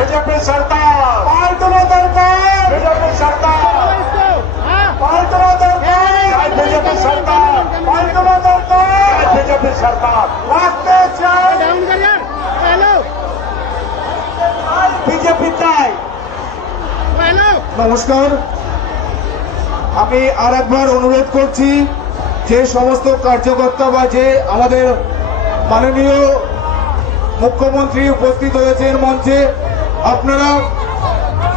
BJP सरकार पाल्टना दरकार BJP सरकार पाल्टना दरकार बीजेपी सरकार पाल्टना दरकार बीजेपी सरकार रास्ते चाय बीजेपी चाय। নমস্কার, আমি আর একবার অনুরোধ করছি যে সমস্ত কার্যকর্তা বা যে আমাদের মাননীয় মুখ্যমন্ত্রী উপস্থিত হয়েছেন মঞ্চে, আপনারা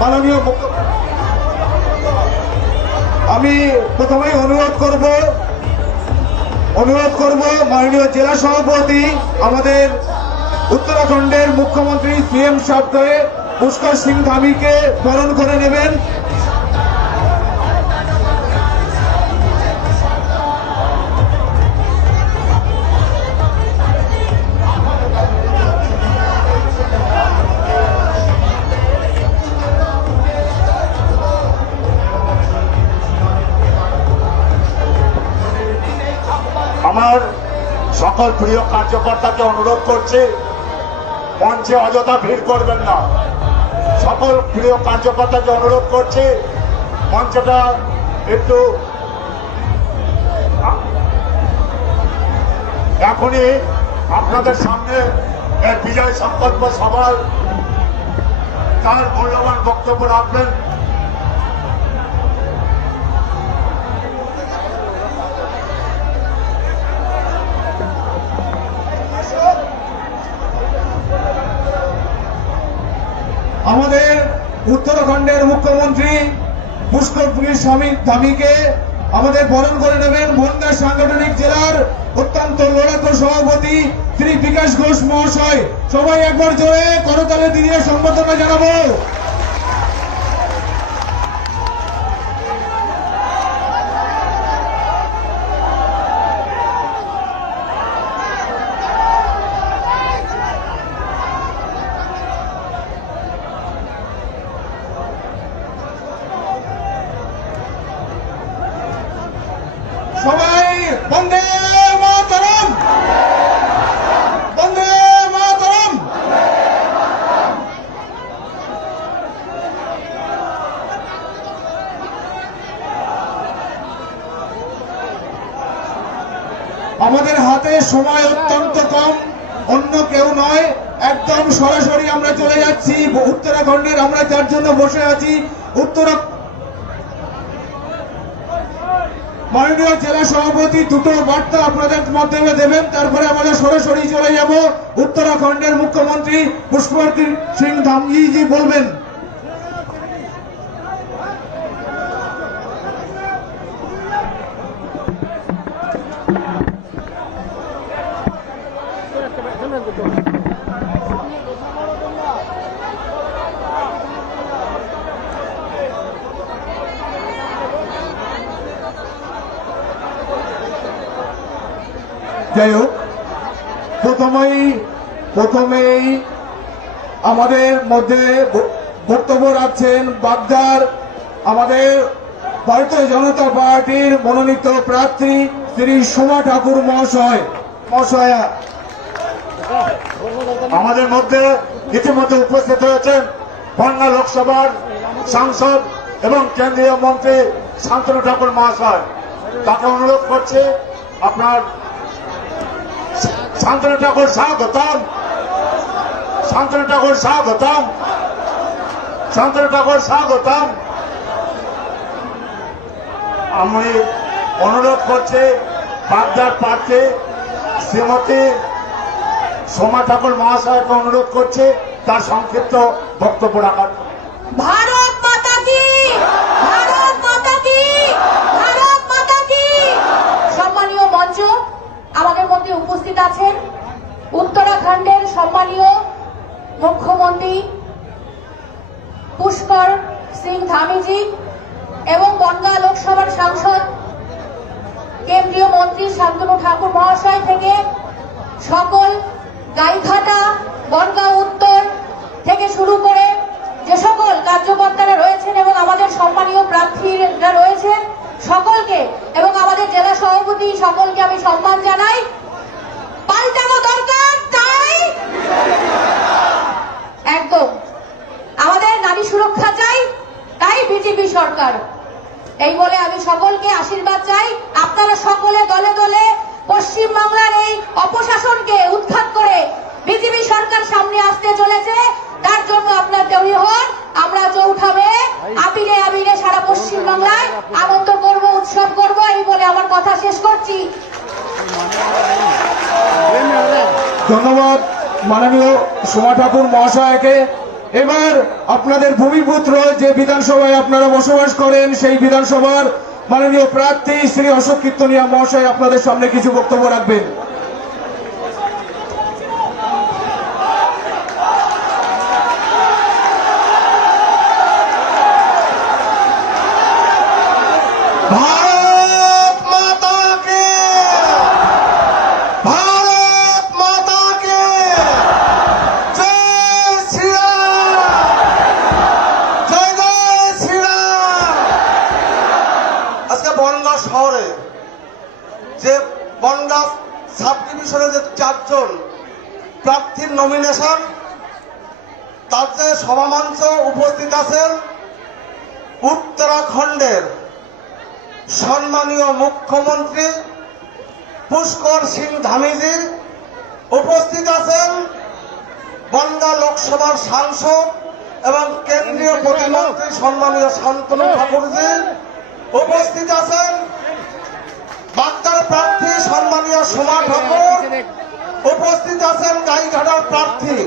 মাননীয় আমি প্রথমেই অনুরোধ করব মাননীয় জেলা সভাপতি আমাদের উত্তরাখণ্ডের মুখ্যমন্ত্রী সিএম সাহেবকে পুষ্কর সিং ধামিকে বরণ করে নেবেন। আমার সকল প্রিয় কার্যকর্তাকে অনুরোধ করছি মঞ্চে অযথা ভিড় করবেন না। সকল প্রিয় কার্যকর্তাকে অনুরোধ করছি মঞ্চটা একটু এখনই আপনাদের সামনে এর বিজয় সংকল্প সভায় তার মূল্যবান বক্তব্য রাখবেন। আমাদের উত্তরাখণ্ডের মুখ্যমন্ত্রী পুষ্কর স্বামী ধামিকে আমাদের বরণ করে নেবেন বনগাঁ সাংগঠনিক জেলার অত্যন্ত লড়াকু সভাপতি শ্রী বিকাশ ঘোষ মহাশয়। সবাই একবার জোরে করতালি দিয়ে সম্বর্ধনা জানাবো। সবাই বন্দে মাতরম, বন্দে মাতরম। আমাদের হাতে সময় অত্যন্ত কম, অন্য কেউ নয়, একদম সরাসরি আমরা চলে যাচ্ছি উত্তরাখণ্ডের। আমরা যার জন্য বসে আছি মাননীয় জেলা সভাপতি দুটো বার্তা আপনাদের মাধ্যমে দেবেন, তারপরে আমরা সরাসরি চলে যাব উত্তরাখণ্ডের মুখ্যমন্ত্রী পুষ্কর সিং ধামজি বলবেন। যাই হোক, প্রথমেই আমাদের মধ্যে বক্তব্য রাখছেন বাগদার আমাদের ভারতীয় জনতা পার্টির মনোনীত প্রার্থী শ্রী সোমা ঠাকুর মহাশয়া। আমাদের মধ্যে ইতিমধ্যে উপস্থিত হয়েছেন বনগাঁ লোকসভার সাংসদ এবং কেন্দ্রীয় মন্ত্রী শান্তনু ঠাকুর মহাশয়। তাকে অনুরোধ করছি আপনার শান্তনু ঠাকুর স্বাগতম, শান্তনু ঠাকুর স্বাগতম, শান্তনু ঠাকুর স্বাগতম। আমি অনুরোধ করছি বাগদার প্রার্থী শ্রীমতী সোমা ঠাকুর মহাশয়কে অনুরোধ করছি তার সংক্ষিপ্ত বক্তব্য রাখার। ভারত মাতা কি, ভারত মাতা কি, ভারত মাতা কি। সম্মানীয় মঞ্চ, আমাদের মধ্যে উপস্থিত আছেন উত্তরাখণ্ডের সম্মানীয় মুখ্যমন্ত্রী পুষ্কর সিং ধামিজি এবং বনগাঁ লোকসভার সাংসদ কেন্দ্রীয় মন্ত্রী শান্তনু ঠাকুর মহাশয় থেকে সকল গাইঘাটা, বনগাঁ উত্তর থেকে শুরু করে যে সকল কার্যকর্তারা রয়েছেন এবং আমাদের সম্মানীয় প্রার্থীরা রয়েছেন সকলকে এবং আমাদের জেলা সভাপতি সকলকে আমি সম্মান জানাই। পাল্টানো দরকার, তাই একদম বিজেপি সরকার। এই বলে আমি সকলকে আশীর্বাদ চাই। আপনারা সকলে দলে দলে পশ্চিমবাংলার এই অপশাসনকে উৎখাত করে বিজেপি সরকার সামনে আসতে চলেছে, তার জন্য আপনার তৈরি হন। আমরা চৌঠামে আবিরে আবিরে সারা পশ্চিমবাংলায় আনন্দ করব, উৎসব করব। এই বলে আমার কথা শেষ করছি। ধন্যবাদ মাননীয় সোমা ঠাকুর মহাশয়কে। এবার আপনাদের ভূমিপুত্র যে বিধানসভায় আপনারা বসবাস করেন সেই বিধানসভার মাননীয় প্রার্থী শ্রী অশোক কীর্তনিয়া মহাশয় আপনাদের সামনে কিছু বক্তব্য রাখবেন। भारत माता के, भारत माता के जय श्री राम, जय जय श्री राम। আজকে বনগাঁ শহরে যে বনগাঁ সাব ডিভিশনে যে 4 জন প্রার্থীর নমিনেশন, তার যে সভামঞ্চ উপস্থিত আছেন উত্তরাখণ্ডের সম্মানীয় মুখ্যমন্ত্রী পুষ্কর সিং ধামিজি, উপস্থিত আছেন বনগাঁ লোকসভার সাংসদ এবং কেন্দ্রীয় প্রতিমন্ত্রী সম্মানীয় শান্তনু ঠাকুরজি, উপস্থিত আছেন বাগদার প্রার্থী সম্মানীয় সোমা ঠাকুর, উপস্থিত আছেন গাইঘাটার প্রার্থী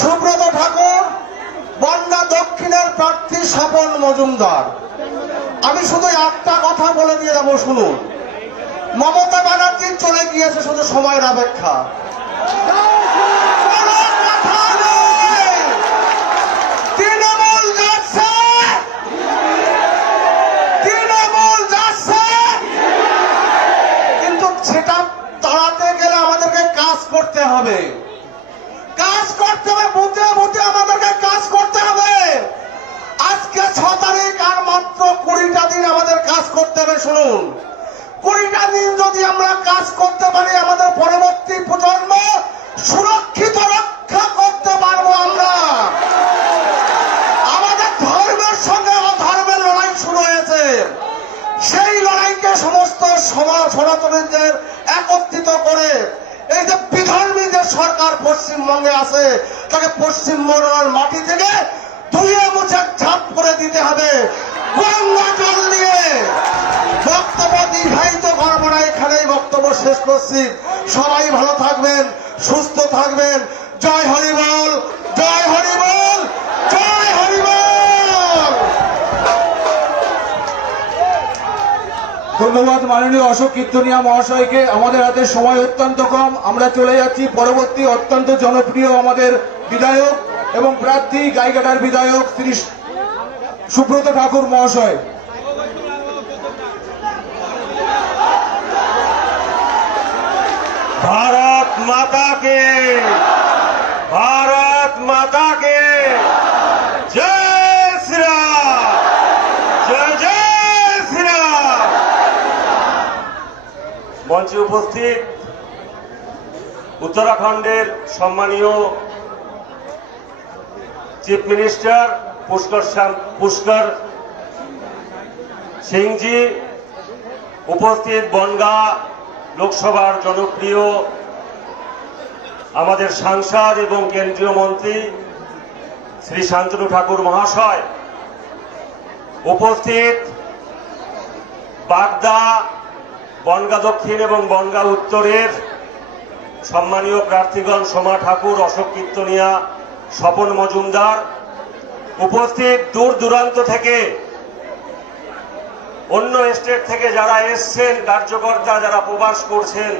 সুব্রত ঠাকুর, বনগাঁ দক্ষিণের প্রার্থী স্বপন মজুমদার। আমি শুধু একটা কথা বলে দিয়ে যাবো, শুনুন। মমতা ব্যানার্জি চলে গিয়েছে শুধু সময়ের অপেক্ষা। কোনো কথা নেই। তৃণমূল যাচ্ছে, তৃণমূল যাচ্ছে, কিন্তু সেটা তাড়াতে গেলে আমাদেরকে কাজ করতে হবে, কাজ করতে হবে, বুঝে বুঝে আমাদেরকে কাজ করতে হবে। আজকে 6 তারিখ, আর মাত্র 20টা দিন আমাদের কাজ করতে হবে। শুনুন, 20টা দিন যদি আমরা কাজ করতে পারি, আমাদের পরবর্তী প্রজন্ম সুরক্ষিত রক্ষা করতে পারবো আমরা। আমাদের ধর্মের সঙ্গে অধর্মের লড়াই শুরু হয়েছে, সেই লড়াইকে সমস্ত সনাতনীদের একত্রিত করে এই যে বিধর্মী যে সরকার পশ্চিমবঙ্গে আছে, তাকে পশ্চিমবঙ্গের মাটি থেকে ধুয়ে মুছে ঝাঁপ করে দিতে হবে গঙ্গা জল দিয়ে। বক্তব্য দীর্ঘায়িত করবো না, এখানেই বক্তব্য শেষ করছি। সবাই ভালো থাকবেন, সুস্থ থাকবেন। জয় হরিবল, জয় হরিবল, জয় হরিবল। ধন্যবাদ মাননীয় অশোক কীর্তনিয়া মহাশয়কে। আমাদের হাতে সময় অত্যন্ত কম, আমরা চলে যাচ্ছি পরবর্তী অত্যন্ত জনপ্রিয় আমাদের বিধায়ক এবং প্রার্থী গাইঘাটার বিধায়ক শ্রী সুব্রত ঠাকুর মহাশয়। भारत माता के, भारत माता के जय श्री राम, जय जय श्री राम। মঞ্চে উপস্থিত উত্তরাখণ্ডের সম্মানীয় চিফ মিনিস্টার পুষ্কর সিংজি, উপস্থিত বনগাঁ লোকসভার জনপ্রিয় আমাদের সাংসদ এবং কেন্দ্রীয় মন্ত্রী শ্রী শান্তনু ঠাকুর মহাশয়, উপস্থিত বাগদা, বনগাঁ দক্ষিণ এবং বনগাঁ উত্তরের সম্মানীয় প্রার্থীগণ সোমা ঠাকুর, অশোক কীর্তনিয়া, স্বপন মজুমদার, উপস্থিত দূর দূরান্ত থেকে অন্য স্টেট থেকে যারা এসছেন, কার্যকর্তা যারা প্রবাস করছেন,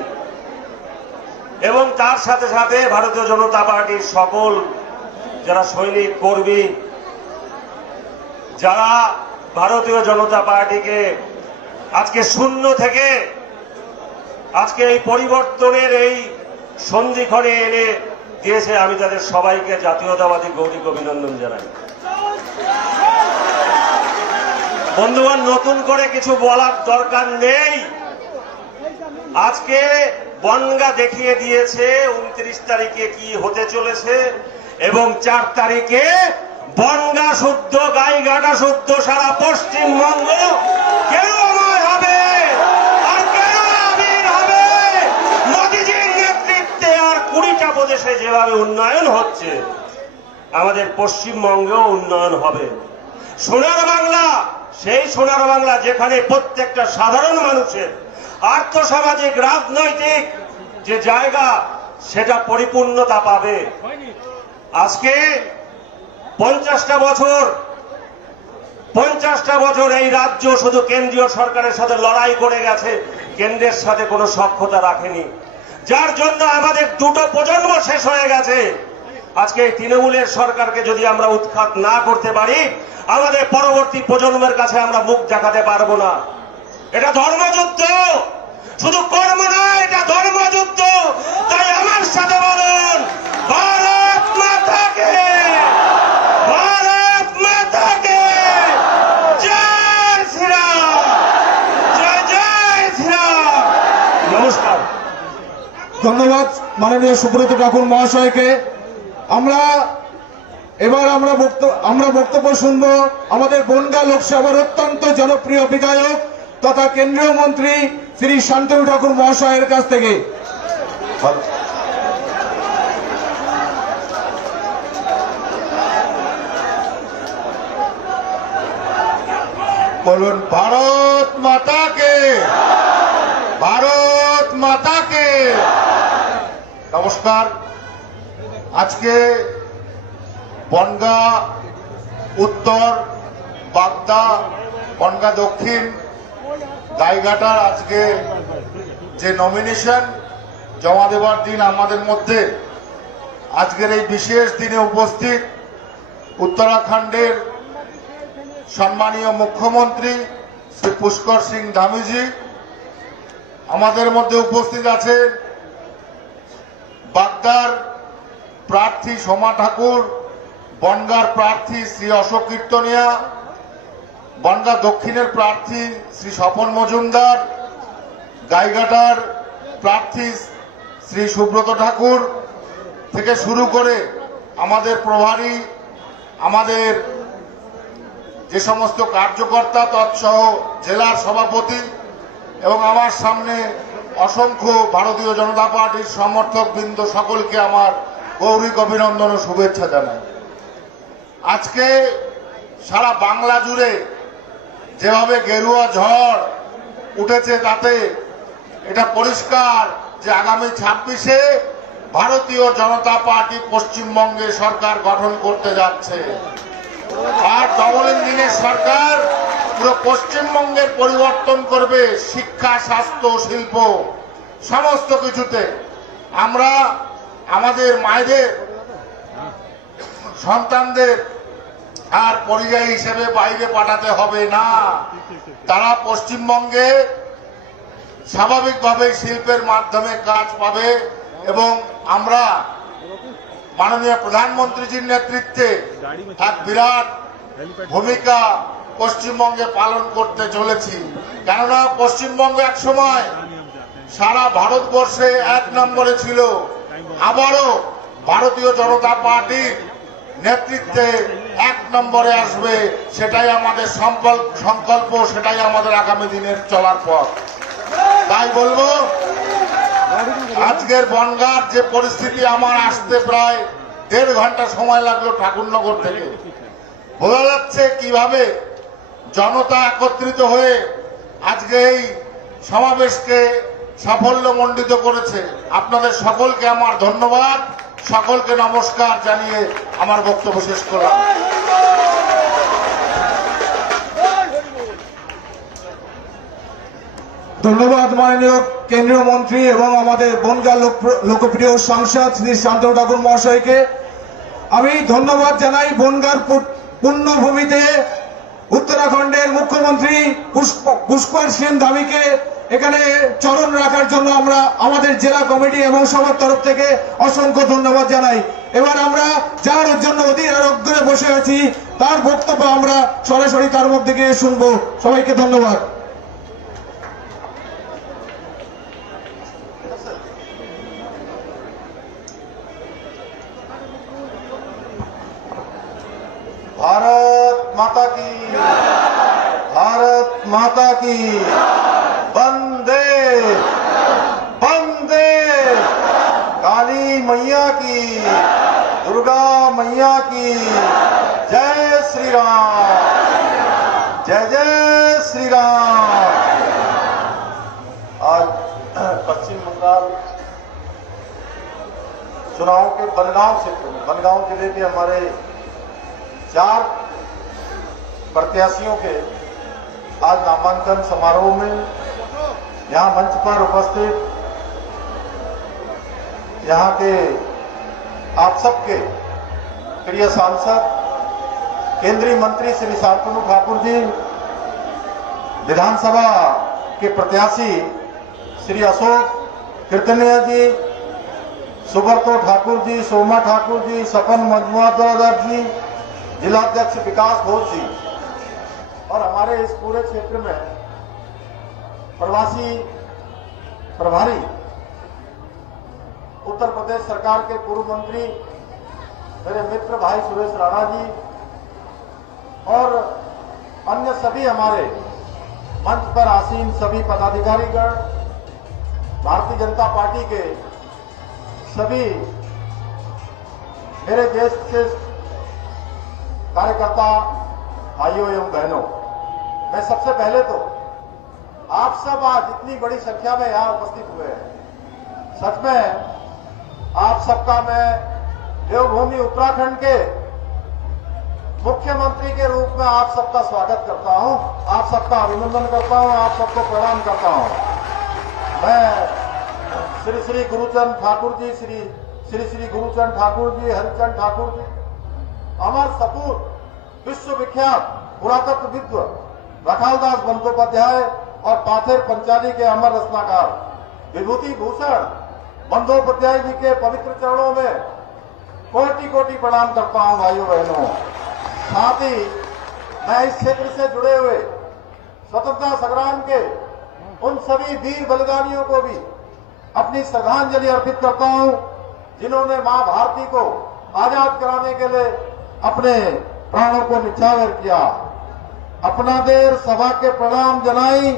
এবং তার সাথে সাথে ভারতীয় জনতা পার্টির সকল যারা সৈনিক কর্মী, যারা ভারতীয় জনতা পার্টিকে আজকে শূন্য থেকে আজকে এই পরিবর্তনের এই সন্ধিক্ষণে এনে দিয়েছে, আমি তাদের সবাইকে জাতীয়তাবাদী গৌরব অভিনন্দন জানাই। বন্ধুগণ, নতুন করে কিছু বলার দরকার নেই। আজকে বনগাঁ দেখিয়ে দিয়েছে 29 তারিখে কি হতে চলেছে এবং 4 তারিখে বনগা শুদ্ধ, গাইঘাটা শুদ্ধ, সারা পশ্চিমবঙ্গ গেরুয়াময় হবে আর গেরুয়া আবির হবে। মোদিজির নেতৃত্বে আর 20টা প্রদেশে যেভাবে উন্নয়ন হচ্ছে, আমাদের পশ্চিমবঙ্গেও উন্নয়ন হবে। সোনার বাংলা, সেই সোনার বাংলা যেখানে প্রত্যেকটা সাধারণ মানুষের আর্থসামাজিক রাজনৈতিক যে জায়গা সেটা পরিপূর্ণতা পাবে। আজকে 50টা বছর এই রাজ্য শুধু কেন্দ্রীয় সরকারের সাথে লড়াই করে গেছে, কেন্দ্রের সাথে কোনো সখ্যতা রাখেনি, যার জন্য আমাদের দুটো প্রজন্ম শেষ হয়ে গেছে। আজকে এই তৃণমূলের সরকারকে যদি আমরা উৎখাত না করতে পারি, আমাদের পরবর্তী প্রজন্মের কাছে আমরা মুখ দেখাতে পারবো না। এটা ধর্মযুদ্ধ, শুধু কর্ম নয়, এটা ধর্মযুদ্ধ। তাই আমার সাথে বলুন, ভারত মাতাকে, ভারত মাতাকে জয় শ্রীরাম, জয় জয় শ্রীরাম। নমস্কার। ধন্যবাদ মাননীয় সুব্রত ঠাকুর মহাশয়কে। এবার আমরা বক্তব্য শুনব আমাদের বনগাঁ লোকসভার অত্যন্ত জনপ্রিয় বিধায়ক তথা কেন্দ্রীয় মন্ত্রী শ্রী শান্তনু ঠাকুর মহাশয়ের কাছ থেকে। বলুন ভারত মাতাকে, ভারত মাতাকে। নমস্কার। আজকে বনগাঁ উত্তর, বাগদা, বনগাঁ দক্ষিণ, গাইঘাটার আজকে যে নমিনেশন জমা দেওয়ার দিন, আমাদের মধ্যে আজকের এই বিশেষ দিনে উপস্থিত উত্তরাখণ্ডের সম্মানীয় মুখ্যমন্ত্রী শ্রী পুষ্কর সিং ধামিজি, আমাদের মধ্যে উপস্থিত আছেন বাগদার প্রার্থী সোমা ঠাকুর, বনগাঁর প্রার্থী শ্রী অশোক কীর্তনিয়া, বনগাঁ দক্ষিণের প্রার্থী শ্রী স্বপন মজুমদার, গাইঘাটার প্রার্থী শ্রী সুব্রত ঠাকুর থেকে শুরু করে আমাদের প্রভারী, আমাদের যে সমস্ত কার্যকর্তা তৎসহ জেলার সভাপতি এবং আমার সামনে অসংখ্য ভারতীয় জনতা পার্টির সমর্থক বৃন্দ, সকলকে আমার গৌরীক অভিনন্দন ও শুভেচ্ছা জানাই। আজকে সারা বাংলা জুড়ে যেভাবে গেরুয়া ঝড় উঠেছে, তাতে এটা পরিষ্কার যে আগামী 26-এ ভারতীয় জনতা পার্টি পশ্চিমবঙ্গে সরকার গঠন করতে যাচ্ছে। আর ডবল ইঞ্জিনের সরকার পুরো পশ্চিমবঙ্গের পরিবর্তন করবে, শিক্ষা, স্বাস্থ্য, শিল্প সমস্ত কিছুতে। আমরা আমাদের মায়েদের, সন্তানদের আর পরিযায়ী হিসেবে বাইরে পাঠাতে হবে না। তারা পশ্চিমবঙ্গে স্বাভাবিকভাবে শিল্পের মাধ্যমে কাজ পাবে এবং আমরা মাননীয় প্রধানমন্ত্রীজির নেতৃত্বে এক বিরাট ভূমিকা পশ্চিমবঙ্গে পালন করতে চলেছি। কেননা পশ্চিমবঙ্গ এক সময় সারা ভারতবর্ষে 1 নম্বরে ছিল, আবারও ভারতীয় জনতা পার্টির নেতৃত্বে 1 নম্বরে আসবে। সেটাই আমাদের সংকল্প, সেটাই আমাদের আগামী দিনের চলার পথ। তাই বলবো, আজকের বনগাঁর যে পরিস্থিতি, আমার আসতে প্রায় 1.5 ঘন্টা সময় লাগলো ঠাকুরনগর থেকে। বোঝা যাচ্ছে কিভাবে জনতা একত্রিত হয়ে আজকে এই সমাবেশকে সাফল্যমণ্ডিত করেছে। আপনাদের সকলকে আমার ধন্যবাদ, সকলকে নমস্কার জানিয়ে আমার বক্তব্য শেষ করলাম। ধন্যবাদ মাননীয় কেন্দ্রীয় মন্ত্রী এবং আমাদের বনগাঁ লোকপ্রিয় সাংসদ শ্রী শান্তনু ঠাকুর মহাশয়কে। আমি ধন্যবাদ জানাই বনগাঁর পুণ্যভূমিতে উত্তরাখণ্ডের মুখ্যমন্ত্রী পুষ্কর সিং ধামিকে এখানে চরণ রাখার জন্য আমরা আমাদের জেলা কমিটি এবং সবার তরফ থেকে অসংখ্য ধন্যবাদ জানাই। এবার আমরা যার জন্য অধীর আগ্রহে বসে আছি তার বক্তব্য আমরা সরাসরি তার মধ্যে গিয়ে শুনবো। সবাইকে ধন্যবাদ। भारत माता की, भारत माता की, वंदे वंदे, काली मैया की, दुर्गा मैया की, जय श्री राम, जय जय श्री राम। आज पश्चिम बंगाल चुनाव के बनगांव क्षेत्र में, बनगांव जिले के हमारे 4 प्रत्याशियों के आज नामांकन समारोह में यहां मंच पर उपस्थित यहां के आप सबके प्रिय सांसद केंद्रीय मंत्री श्री शांतनु ठाकुर जी, विधानसभा के प्रत्याशी श्री अशोक कीर्तनिया जी, सुब्रतो ठाकुर जी, सोमा ठाकुर जी, सपन मजमुआदार जी, जिलाध्यक्ष विकास घोष जी और हमारे इस पूरे क्षेत्र में प्रवासी प्रभारी उत्तर प्रदेश सरकार के पूर्व मंत्री मेरे मित्र भाई सुरेश राणा जी और अन्य सभी हमारे मंच पर आसीन सभी पदाधिकारीगण, भारतीय जनता पार्टी के सभी मेरे देश के कार्यकर्ता भाइयों एवं बहनों, मैं सबसे पहले तो आप सब आज इतनी बड़ी संख्या में यहां उपस्थित हुए हैं, सच में आप सबका मैं देवभूमि उत्तराखंड के मुख्यमंत्री के रूप में आप सबका स्वागत करता हूं, आप सबका अभिनंदन करता हूं, आप सबको प्रणाम करता हूं। मैं श्री श्री गुरुचंद ठाकुर जी, श्री गुरुचंद ठाकुर जी, हरिचंद ठाकुर जी, अमर सपूत विश्वविख्यात पुरातत्वविद रखालदास बंदोपाध्याय और पाथेर पंचाली के अमर रचनाकार विभूति भूषण बंदोपाध्याय जी के पवित्र चरणों में कोटि कोटि प्रणाम करता हूं भाइयों बहनों। साथ ही मैं इस क्षेत्र से जुड़े हुए स्वतंत्रता संग्राम के उन सभी वीर बलिदानियों को भी अपनी श्रद्धांजलि अर्पित करता हूं, जिन्होंने मां भारती को आजाद कराने के लिए अपने प्राणों को निछावर किया। अपनादेर सभा के प्रणाम जनाई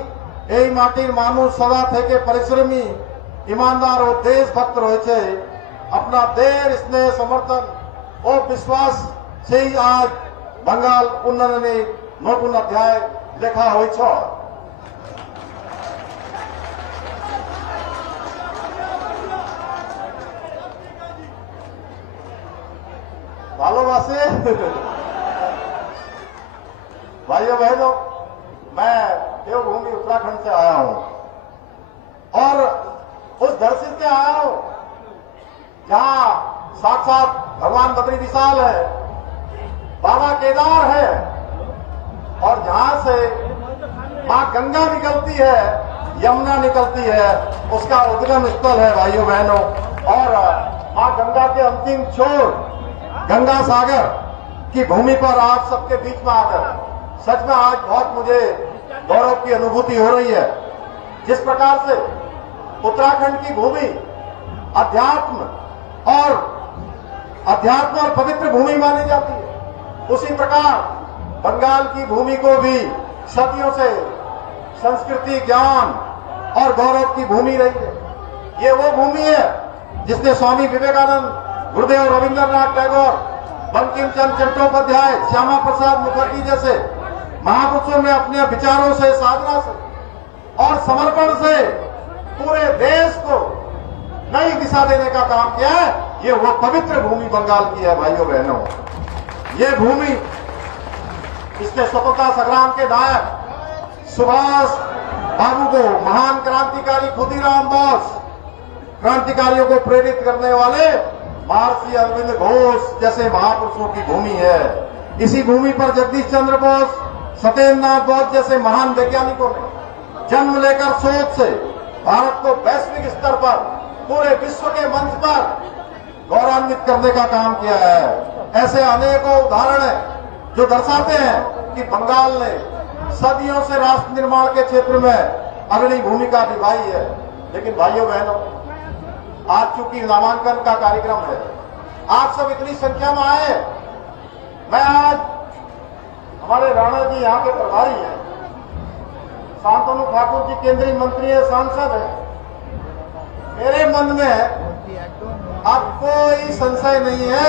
এই মাটির মানুষ সদা থেকে পরিশ্রমী ईमानदार और देशभक्त রয়েছে। আপনাদের স্নেহ সমর্থন ও বিশ্বাস সেই আজ বাঙ্গাল উন্নয়নে নতুন অধ্যায় লেখা হয়েছে। ভালোবাসে भाइयों बहनों, मैं देवभूमि उत्तराखंड से आया हूं और उस धरती से आया हूं जहां साक्षात भगवान बद्री विशाल है, बाबा केदार है और जहां से मां गंगा निकलती है, यमुना निकलती है, उसका उद्गम स्थल है भाइयों बहनों। और मां गंगा के अंतिम छोर गंगा सागर की भूमि पर आप सबके बीच में आकर सच में आज बहुत मुझे गौरव की अनुभूति हो रही है। जिस प्रकार से उत्तराखंड की भूमि अध्यात्म और पवित्र भूमि मानी जाती है, उसी प्रकार बंगाल की भूमि को भी सदियों से संस्कृति, ज्ञान और गौरव की भूमि रही है। ये वो भूमि है जिसने स्वामी विवेकानंद, गुरुदेव रविंद्रनाथ टैगोर, बंकिम चंद्र चट्टोपाध्याय, श्यामा प्रसाद मुखर्जी जैसे महापुरुषों ने अपने विचारों से, साधना से और समर्पण से पूरे देश को नई दिशा देने का काम किया है। ये वो पवित्र भूमि बंगाल की है भाइयों बहनों। ये भूमि इसके स्वतंत्रता संग्राम के नायक सुभाष बाबू को, महान क्रांतिकारी खुदीराम बोस, क्रांतिकारियों को प्रेरित करने वाले महर्षि अरविंद घोष जैसे महापुरुषों की भूमि है। इसी भूमि पर जगदीश चंद्र बोस, सत्येंद्रनाथ बोस जैसे महान वैज्ञानिकों ने जन्म लेकर सोच से भारत को वैश्विक स्तर पर पूरे विश्व के मंच पर गौरवान्वित करने का काम किया है। ऐसे अनेकों उदाहरण हैं जो दर्शाते हैं कि बंगाल ने सदियों से राष्ट्र निर्माण के क्षेत्र में अग्रणी भूमिका निभाई है। लेकिन भाइयों बहनों, आज चूंकि नामांकन का कार्यक्रम है, आप सब इतनी संख्या में आए, मैं आज हमारे राणा जी यहाँ के प्रभारी हैं, शांतनु ठाकुर जी केंद्रीय मंत्री है, सांसद है। मेरे मन में अब कोई संशय नहीं है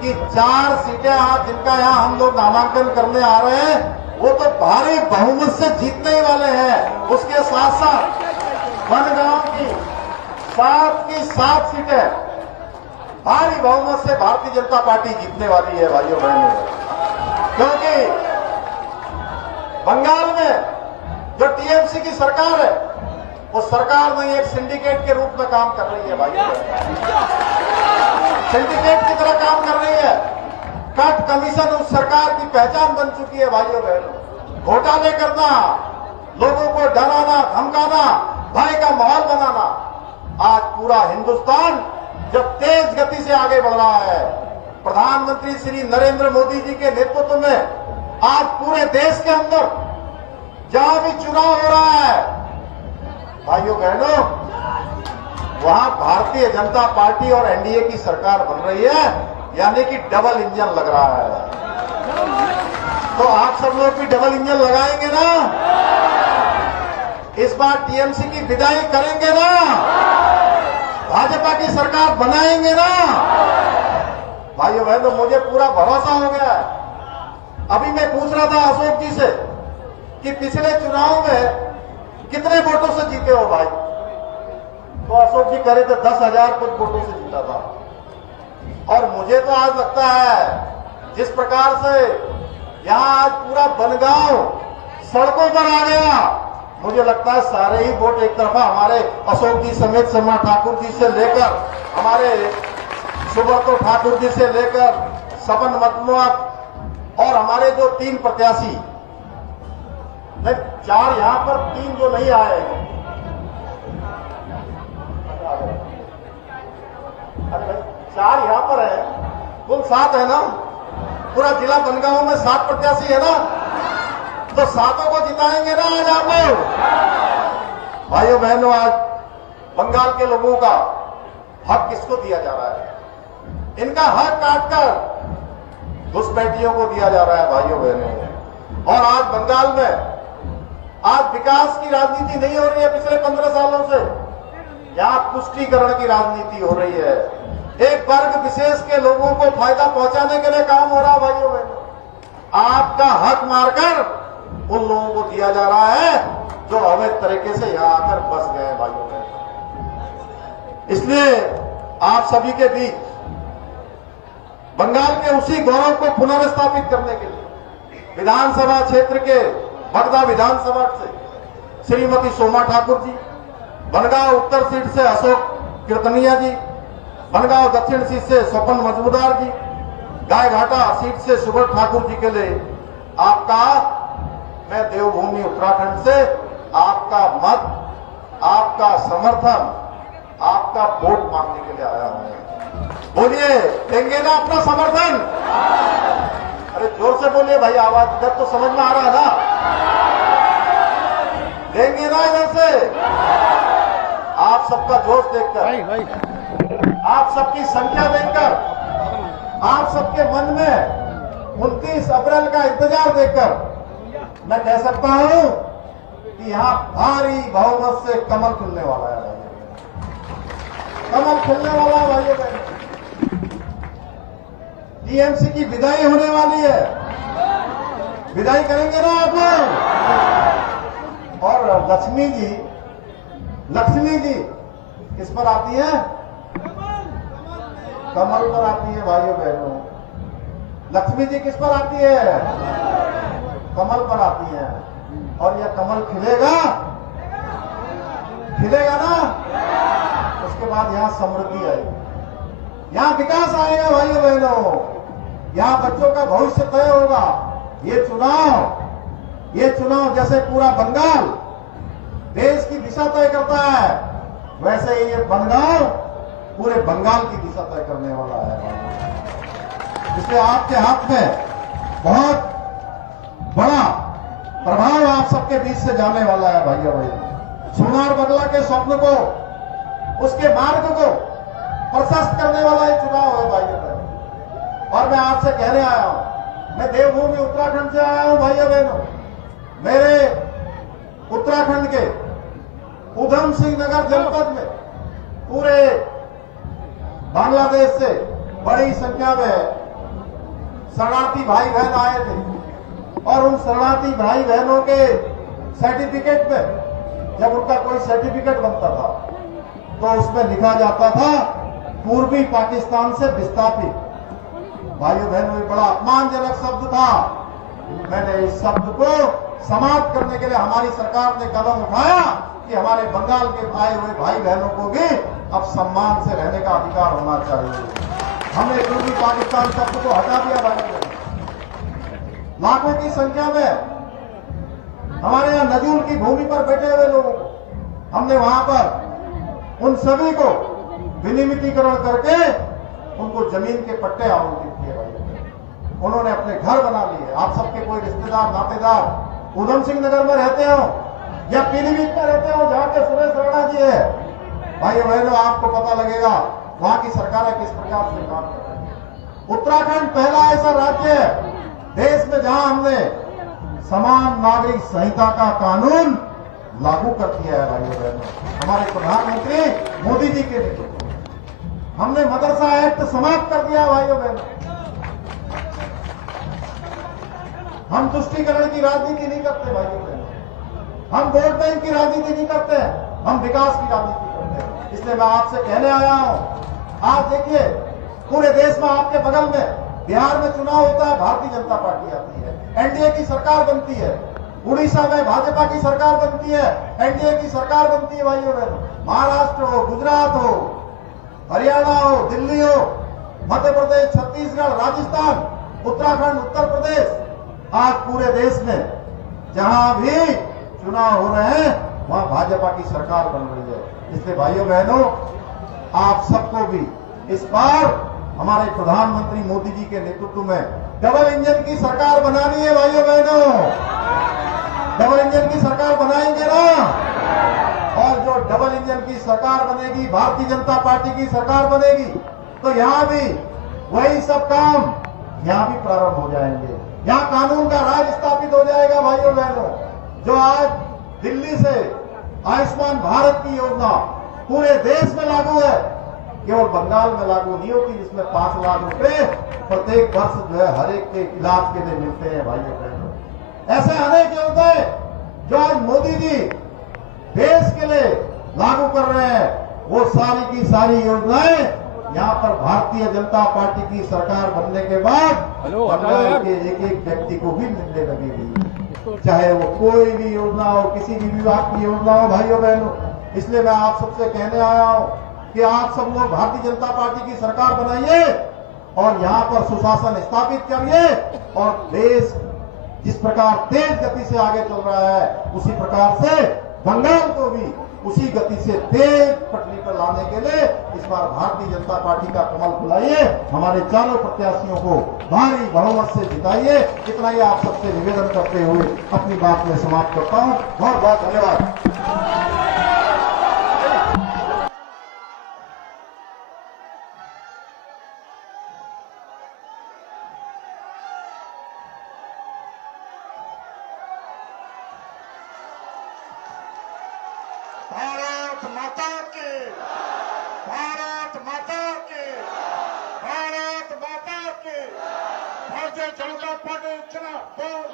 कि 4 सीटें आज जिनका यहाँ हम लोग नामांकन करने आ रहे हैं वो तो भारी बहुमत से जीतने ही वाले हैं। उसके साथ साथ बनगांव की 7 सीटें भारी बहुमत से भारतीय जनता पार्टी जीतने वाली है भाइयों बहनों, क्योंकि बंगाल में जो टीएमसी की सरकार है वो सरकार नहीं एक सिंडिकेट के रूप में काम कर रही है भाइयों, सिंडिकेट की तरह काम कर रही है। कट कमीशन उस सरकार की पहचान बन चुकी है भाइयों बहनों। घोटाले करना, लोगों को डराना धमकाना, भय का माहौल बनाना। आज पूरा हिंदुस्तान जब तेज गति से आगे बढ़ रहा है, प्रधानमंत्री श्री नरेंद्र मोदी जी के नेतृत्व में आज पूरे देश के अंदर जहां भी चुनाव हो रहा है भाइयों बहनों, वहां भारतीय जनता पार्टी और एनडीए की सरकार बन रही है, यानी कि डबल इंजन लग रहा है। तो आप सब लोग भी डबल इंजन लगाएंगे ना? इस बार टीएमसी की विदाई करेंगे ना? भाजपा की सरकार बनाएंगे ना? भाइयों बहनों, मुझे पूरा भरोसा हो गया है। अभी मैं पूछ रहा था अशोक जी से कि पिछले चुनाव में कितने वोटों से जीते हो भाई? तो अशोक जी कह रहे थे 10,000 कुछ वोटों से जीता था। और मुझे तो आज लगता है जिस प्रकार से यहां आज पूरा बनगांव सड़कों पर आ गया, मुझे लगता है सारे ही वोट एक तरफा हमारे अशोक जी समेत शर्मा ठाकुर जी से लेकर हमारे सुब्रतो ठाकुर जी से लेकर सपन मतमुआत और हमारे जो 3 प्रत्याशी, 4 यहां पर 3 जो नहीं आए हैं, अरे भाई 4 यहां पर है, कुल 7 है ना? पूरा जिला बनगांव में 7 प्रत्याशी है ना? तो 7 को जिताएंगे ना आज आप लोग? भाइयों बहनों, आज बंगाल के लोगों का हक किसको दिया जा रहा है? इनका हक काटकर घुसपैठियों को दिया जा रहा है भाइयों बहनों। और आज बंगाल में आज विकास की राजनीति नहीं हो रही है पिछले 15 सालों से, यहां पुष्टिकरण की राजनीति हो रही है। एक वर्ग विशेष के लोगों को फायदा पहुंचाने के लिए काम हो रहा है भाइयों बहनों। आपका हक मारकर उन लोगों को दिया जा रहा है जो अवैध तरीके से यहां आकर बस गए भाइयों बहनों। इसलिए आप सभी के बीच बंगाल के उसी गौरव को पुनर्स्थापित करने के लिए विधानसभा क्षेत्र के बगदा विधानसभा से श्रीमती सोमा ठाकुर जी, बनगांव उत्तर सीट से अशोक कीर्तनिया जी, बनगांव दक्षिण सीट से स्वपन मजमूदार जी, गायघाटा सीट से सुब्रत ठाकुर जी के लिए आपका, मैं देवभूमि उत्तराखंड से आपका मत, आपका समर्थन, आपका वोट मांगने के लिए आया हूं। बोलिए, देंगे ना अपना समर्थन? अरे जोर से बोलिए भाई, आवाज इधर तो समझ में आ रहा है ना? देंगे ना इधर से? आप सबका जोश देखकर, आप सबकी संख्या देखकर, आप सबके मन में 29 अप्रैल का इंतजार देखकर मैं कह सकता हूं कि यहां भारी बहुमत से कमल खिलने वाला है। कमल खिलने वाला है भाइयों बहनों। टीएमसी की विदाई होने वाली है। विदाई करेंगे ना आप लोग? और लक्ष्मी जी किस पर आती है? कमल पर आती है भाइयों बहनों। लक्ष्मी जी किस पर आती है? कमल पर आती है। और यह कमल खिलेगा ना? उसके बाद यहां समृद्धि आएगी, यहां विकास आएगा भाइयों बहनों, यहां बच्चों का भविष्य तय होगा। ये चुनाव जैसे पूरा बंगाल देश की दिशा तय करता है, वैसे ही ये बनगांव पूरे बंगाल की दिशा तय करने वाला है। इसलिए आपके हाथ में बहुत बड़ा प्रभाव आप सबके बीच से जाने वाला है भाइयों बहनों। सोनार बंगला के स्वप्न को, उसके मार्ग को प्रशस्त करने वाला ये चुनाव है भाइयों बहनों। और मैं आपसे कहने आया हूं मैं देवभूमि उत्तराखंड से आया हूं भाइयों बहनों। मेरे उत्तराखंड के उधम सिंह नगर जनपद में पूरे बांग्लादेश से बड़ी संख्या में शरणार्थी भाई बहन आए थे और उन शरणार्थी भाई बहनों के सर्टिफिकेट में जब उनका कोई सर्टिफिकेट बनता था तो उसमें लिखा जाता था पूर्वी पाकिस्तान से विस्थापित। भाइयों बहनों, ये बड़ा अपमानजनक शब्द था। मैंने इस शब्द को समाप्त करने के लिए हमारी सरकार ने कदम उठाया कि हमारे बंगाल के आए हुए भाई बहनों को भी अब सम्मान से रहने का अधिकार होना चाहिए। हमने पूर्वी पाकिस्तान शब्द को हटा दिया। भाई लाखों की संख्या में हमारे यहाँ नजूल की भूमि पर बैठे हुए लोगों को हमने वहां पर उन सभी को विनियमितीकरण करके उनको जमीन के पट्टे आवंटित किए। भाई उन्होंने अपने घर बना लिए। आप सबके कोई रिश्तेदार नातेदार उधम सिंह नगर में रहते हो या पीलीभीत में रहते हो जहां के सुरेश राणा जी है, भाइयों बहनों, आपको पता लगेगा वहां की सरकारें किस प्रकार से काम कर रही है। उत्तराखंड पहला ऐसा राज्य है देश में जहां हमने समान नागरिक संहिता का कानून लागू कर दिया है। भाइयों बहनों, हमारे प्रधानमंत्री मोदी जी के नेतृत्व में हमने मदरसा एक्ट समाप्त कर दिया। भाइयों बहनों, हम तुष्टीकरण की राजनीति नहीं करते। भाइयों बहनों, हम वोट बैंक की राजनीति नहीं करते, हम विकास की राजनीति करते हैं। इसलिए मैं आपसे कहने आया हूं, आज देखिए पूरे देश में आपके बगल में बिहार में चुनाव होता है, भारतीय जनता पार्टी आती है, एनडीए की सरकार बनती है। उड़ीसा में भाजपा की सरकार बनती है, एनडीए की सरकार बनती है। भाइयों बहनों, महाराष्ट्र हो, गुजरात हो, हरियाणा हो, दिल्ली हो, मध्य प्रदेश, छत्तीसगढ़, राजस्थान, उत्तराखंड, उत्तर प्रदेश, आज पूरे देश में जहां भी चुनाव हो रहे हैं वहां भाजपा की सरकार बन रही है। इसलिए भाइयों बहनों, आप सबको भी इस बार हमारे प्रधानमंत्री मोदी जी के नेतृत्व में डबल इंजन की सरकार बनानी है। भाइयों बहनों, डबल इंजन की सरकार बनाएंगे ना, और जो डबल इंजन की सरकार बनेगी, भारतीय जनता पार्टी की सरकार बनेगी, तो यहां भी वही सब काम यहां भी प्रारंभ हो जाएंगे। यहां कानून का राज स्थापित हो जाएगा। भाइयों बहनों, जो आज दिल्ली से आयुष्मान भारत की योजना पूरे देश में लागू है, केवल बंगाल में लागू नहीं होती, जिसमें 5 लाख रुपए प्रत्येक वर्ष जो है हर एक के इलाज के लिए मिलते हैं। भाइयों बहनों, ऐसे अनेक योजनाएं जो आज मोदी जी देश के लिए लागू कर रहे हैं, वो सारी की सारी योजनाएं यहाँ पर भारतीय जनता पार्टी की सरकार बनने के बाद बंगाल के एक एक व्यक्ति को भी मिलने लगेगी, चाहे वो कोई भी योजना हो, किसी भी विभाग की योजना हो। भाइयों बहनों, इसलिए मैं आप सबसे कहने आया हूं कि आप सब लोग भारतीय जनता पार्टी की सरकार बनाइए और यहाँ पर सुशासन स्थापित करिए, और देश जिस प्रकार तेज गति से आगे चल रहा है उसी प्रकार से बंगाल को भी उसी गति से तेज पटरी पर लाने के लिए इस बार भारतीय जनता पार्टी का कमल फुलाइए, हमारे चारों प्रत्याशियों को भारी बहुमत से जिताइए। इतना ही आप सबसे निवेदन करते हुए अपनी बात में समाप्त करता हूं। बहुत बहुत धन्यवाद। भारत माता के, भारत माता के, भारत माता के। भारतीय जनता पार्टी जिंदाबाद,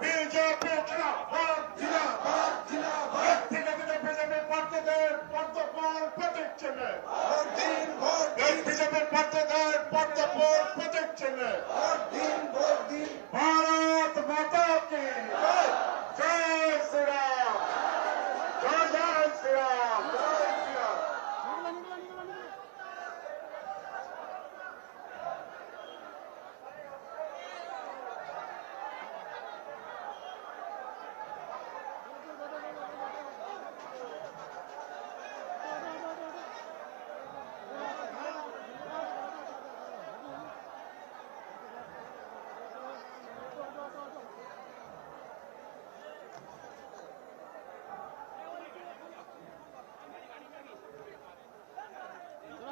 बीजेपी जिंदाबाद, जिंदाबाद, जिंदाबाद। बीजेपी पार्टी दे पद्मपुर प्रतीक चिन्ह, बीजेपी पार्टी दे पद्मपुर प्रतीक चिन्ह। भारत माता की जय श्री राम, जय जय श्री राम, जय श्री राम।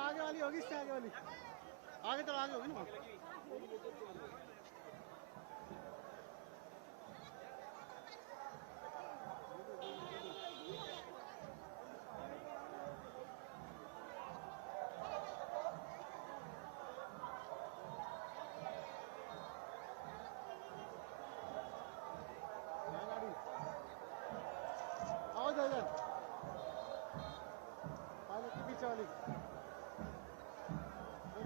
आगे वाली होगी, इससे आगे वाली, आगे तो आगे होगी ना। না